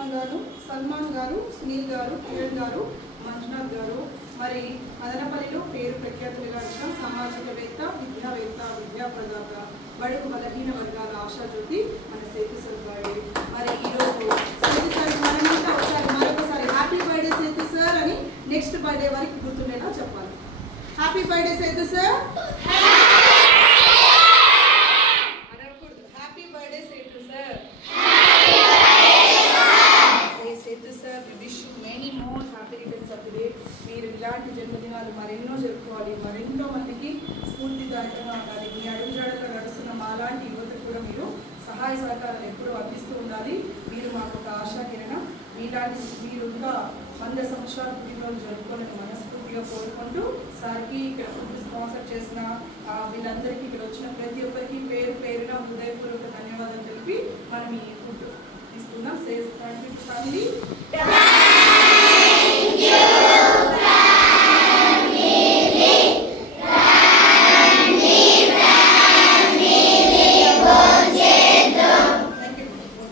సల్మాన్ గారు సల్మాన్ గారు సునీల్ గారు కిరణ్ గారు మంజునాథ్ గారు. మరి మదనపల్లిలో పేరు ప్రఖ్యాతులుగాంచిన సామాజికవేత్త విద్యావేత్త విద్యా ప్రదాత బడుగు బలహీన వర్గాల ఆశాజ్యోతి మన సేతు సార్ మరి ఈరోజు సేతు సార్ మనంతా మరొకసారి హ్యాపీ బర్త్డే సేతు సార్ అని నెక్స్ట్ బర్త్డే వరకు గుర్తుండేలా చెప్పాలి. Happy birthday Sethu sir. ఇలాంటి జన్మదినాలు మరెన్నో జరుపుకోవాలి. మరెన్నో మందికి స్ఫూర్తిదాయకంగా ఉండాలి మీ అడుగుజాడలో నడుస్తున్న మాలాంటి యువతకు కూడా మీరు సహాయ సహకారాలు ఎప్పుడూ అందిస్తూ ఉండాలి. మీరు మాకు ఒక ఆశాకిరణ. మీలాంటి మీరు ఇంకా వంద సంవత్సరాల పుట్టినరోజు జరుపుకోవాలని మనస్ఫూర్తిగా కోరుకుంటూ సార్కి ఇక్కడ ఫుడ్ స్పాన్సర్ చేసిన వీళ్ళందరికీ ఇక్కడ వచ్చిన ప్రతి ఒక్కరికి పేరు పేరున హృదయపూర్వక ధన్యవాదాలు తెలిపి మనం ఈ ఫుడ్ తీసుకుందాం. Says thank you family